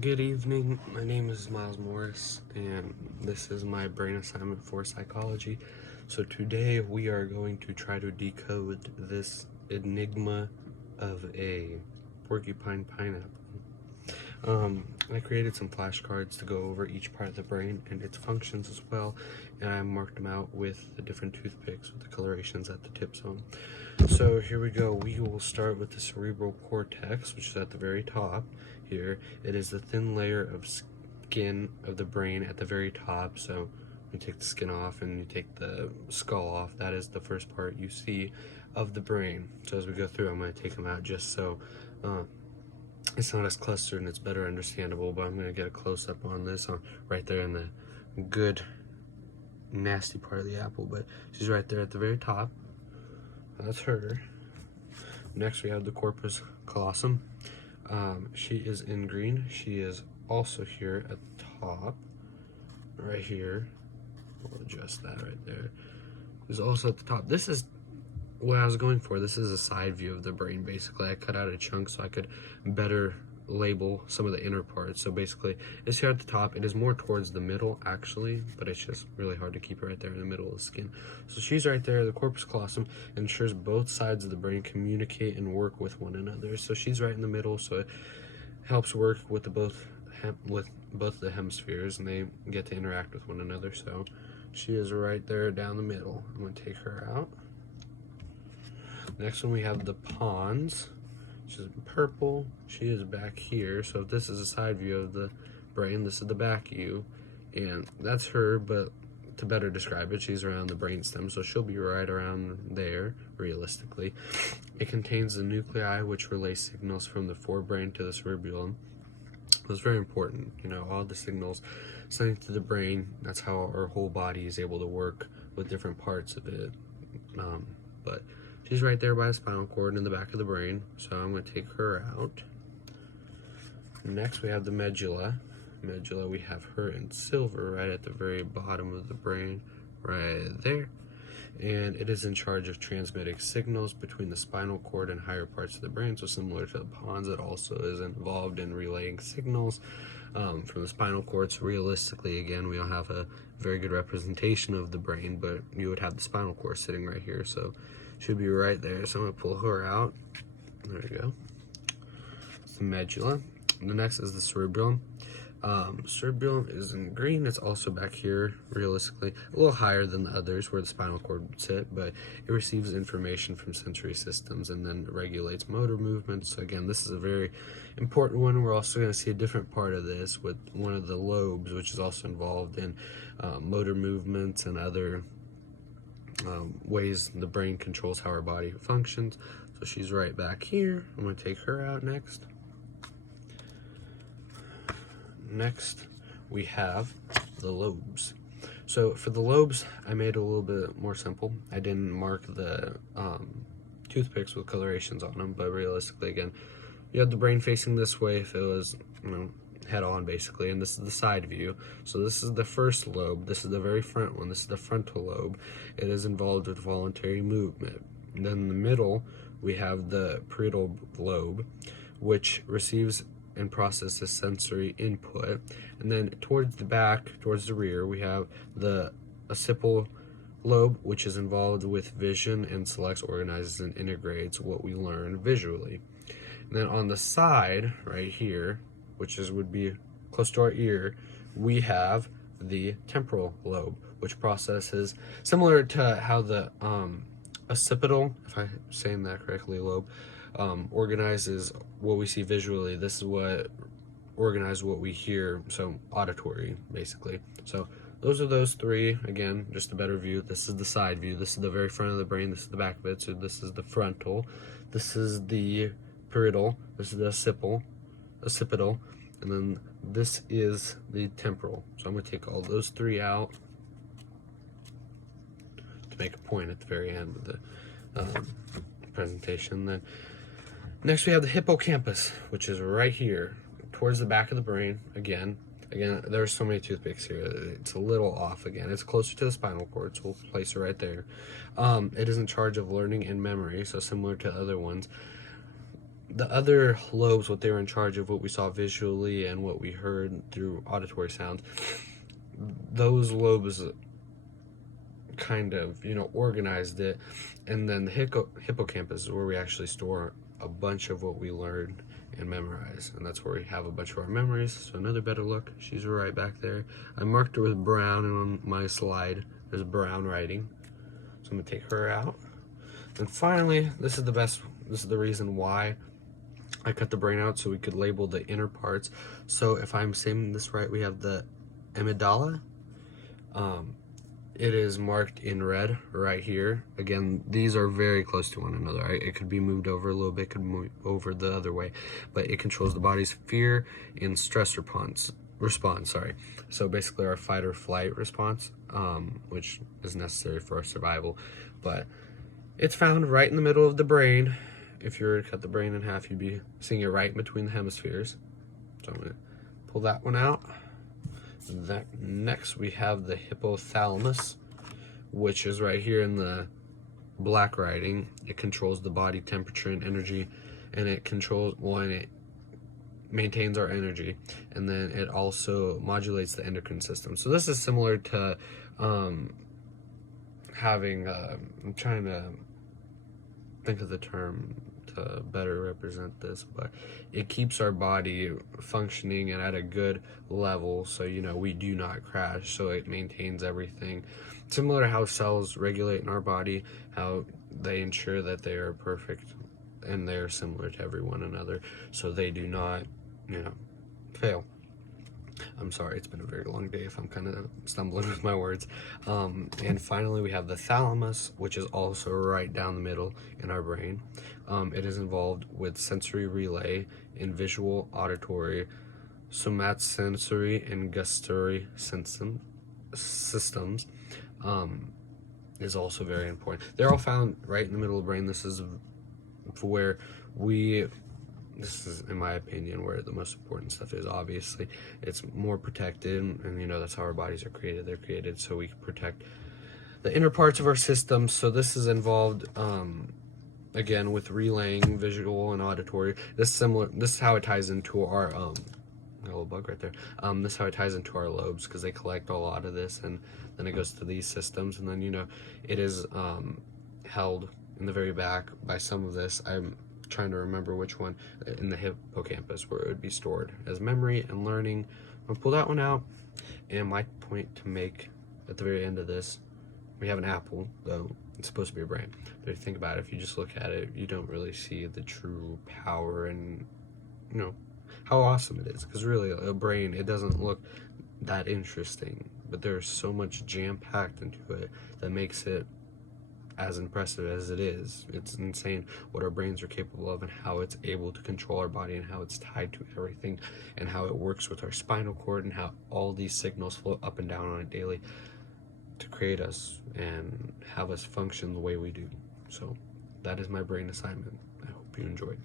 Good evening. My name is Miles Morris, and this is my brain assignment for psychology. So today we are going to try to decode this enigma of a porcupine pineapple. I created some flashcards to go over each part of the brain and its functions as well, and I marked them out with the different toothpicks with the colorations at the tip zone. So here we go. We will start with the cerebral cortex, which is at the very top here. It is the thin layer of skin of the brain at the very top. So you take the skin off and you take the skull off. That is the first part you see of the brain. So as we go through, I'm going to take them out just so it's not as clustered and it's better understandable, but I'm going to get a close-up on this right there in the good nasty part of the apple. But she's right there at the very top. That's her. Next we have the corpus callosum. She is in green. She is also here at the top, right here. We'll adjust that right there. Is also at the top. This is what I was going for. This is a side view of the brain. Basically, I cut out a chunk so I could better label some of the inner parts. So basically, it's here at the top. It is more towards the middle, actually, but it's just really hard to keep it right there in the middle of the skin. So she's right there. The corpus callosum ensures both sides of the brain communicate and work with one another. So she's right in the middle, so it helps work with both the hemispheres, and they get to interact with one another. So she is right there down the middle. I'm going to take her out. Next one we have the pons. She's purple. She is back here. So if this is a side view of the brain, this is the back view, and that's her. But to better describe it, she's around the brainstem, so she'll be right around there. Realistically, it contains the nuclei which relay signals from the forebrain to the cerebellum. It's very important, all the signals sent to the brain. That's how our whole body is able to work with different parts of it. But she's right there by the spinal cord in the back of the brain, so I'm going to take her out. Next, we have the medulla. Medulla, we have her in silver right at the very bottom of the brain, right there. And it is in charge of transmitting signals between the spinal cord and higher parts of the brain. So similar to the pons, it also is involved in relaying signals from the spinal cord. So realistically, again, we don't have a very good representation of the brain, but you would have the spinal cord sitting right here. So should be right there. So I'm going to pull her out. There we go. It's the medulla. The next is the cerebellum. Cerebellum is in green. It's also back here, realistically, a little higher than the others where the spinal cord would sit, but it receives information from sensory systems and then regulates motor movements. So again, this is a very important one. We're also going to see a different part of this with one of the lobes, which is also involved in motor movements and other ways the brain controls how our body functions. So she's right back here. I'm going to take her out next. Next, we have the lobes. So for the lobes, I made it a little bit more simple. I didn't mark the toothpicks with colorations on them, but realistically, again, you have the brain facing this way if it was, head on basically, and this is the side view. So this is the first lobe. This is the very front one. This is the frontal lobe. It is involved with voluntary movement. And then in the middle, we have the parietal lobe, which receives and processes sensory input. And then towards the back, towards the rear, we have the occipital lobe, which is involved with vision and selects, organizes, and integrates what we learn visually. And then on the side, right here, which would be close to our ear, we have the temporal lobe, which processes, similar to how the occipital, if I'm saying that correctly, lobe, organizes what we see visually. This is what organizes what we hear, so auditory, basically. So those are those three. Again, just a better view. This is the side view. This is the very front of the brain. This is the back of it. So this is the frontal. This is the parietal. This is the occipital. And then this is the temporal. So I'm going to take all those three out to make a point at the very end of the presentation. Then next we have the hippocampus, which is right here towards the back of the brain. Again, there's so many toothpicks here, it's a little off. Again, it's closer to the spinal cord, so we'll place it right there. It is in charge of learning and memory, so similar to other ones. the other lobes, what they were in charge of, what we saw visually and what we heard through auditory sounds, those lobes kind of, organized it. And then the hippocampus is where we actually store a bunch of what we learned and memorize, and that's where we have a bunch of our memories. So another better look, she's right back there. I marked her with brown, and on my slide there's brown writing, so I'm gonna take her out. And finally, this is the reason why I cut the brain out, so we could label the inner parts. So if I'm saying this right, we have the amygdala. It is marked in red right here. Again, these are very close to one another. Right? It could be moved over a little bit, could move over the other way, but it controls the body's fear and stress response. So basically our fight or flight response, which is necessary for our survival. But it's found right in the middle of the brain. If you were to cut the brain in half, you'd be seeing it right in between the hemispheres. So I'm gonna pull that one out. Next we have the hypothalamus, which is right here in the black writing. It controls the body temperature and energy, and it maintains our energy, and then it also modulates the endocrine system. So this is similar to having I'm trying to think of the term to better represent this, but it keeps our body functioning and at a good level, so we do not crash. So it maintains everything, similar to how cells regulate in our body, how they ensure that they are perfect and they are similar to one another, so they do not fail. I'm sorry, it's been a very long day if I'm kind of stumbling with my words. And finally, we have the thalamus, which is also right down the middle in our brain. It is involved with sensory relay in visual, auditory, somatosensory, and gustatory systems. Is also very important. They're all found right in the middle of the brain. This is where this is, in my opinion, where the most important stuff is. Obviously, it's more protected, and that's how our bodies are created. They're created so we can protect the inner parts of our system. So this is involved, again, with relaying visual and auditory. This is how it ties into our got a little bug right there. This is how it ties into our lobes, because they collect a lot of this, and then it goes to these systems, and then it is held in the very back by some of this. I'm trying to remember which one, in the hippocampus, where it would be stored as memory and learning. I'll pull that one out. And my point to make at the very end of this, we have an apple, though it's supposed to be a brain. But if you think about it, if you just look at it, you don't really see the true power and how awesome it is. Because really, a brain, it doesn't look that interesting, but there's so much jam-packed into it that makes it as impressive as it is. It's insane what our brains are capable of, and how it's able to control our body, and how it's tied to everything, and how it works with our spinal cord, and how all these signals flow up and down on it daily to create us and have us function the way we do. So that is my brain assignment. I hope you enjoyed.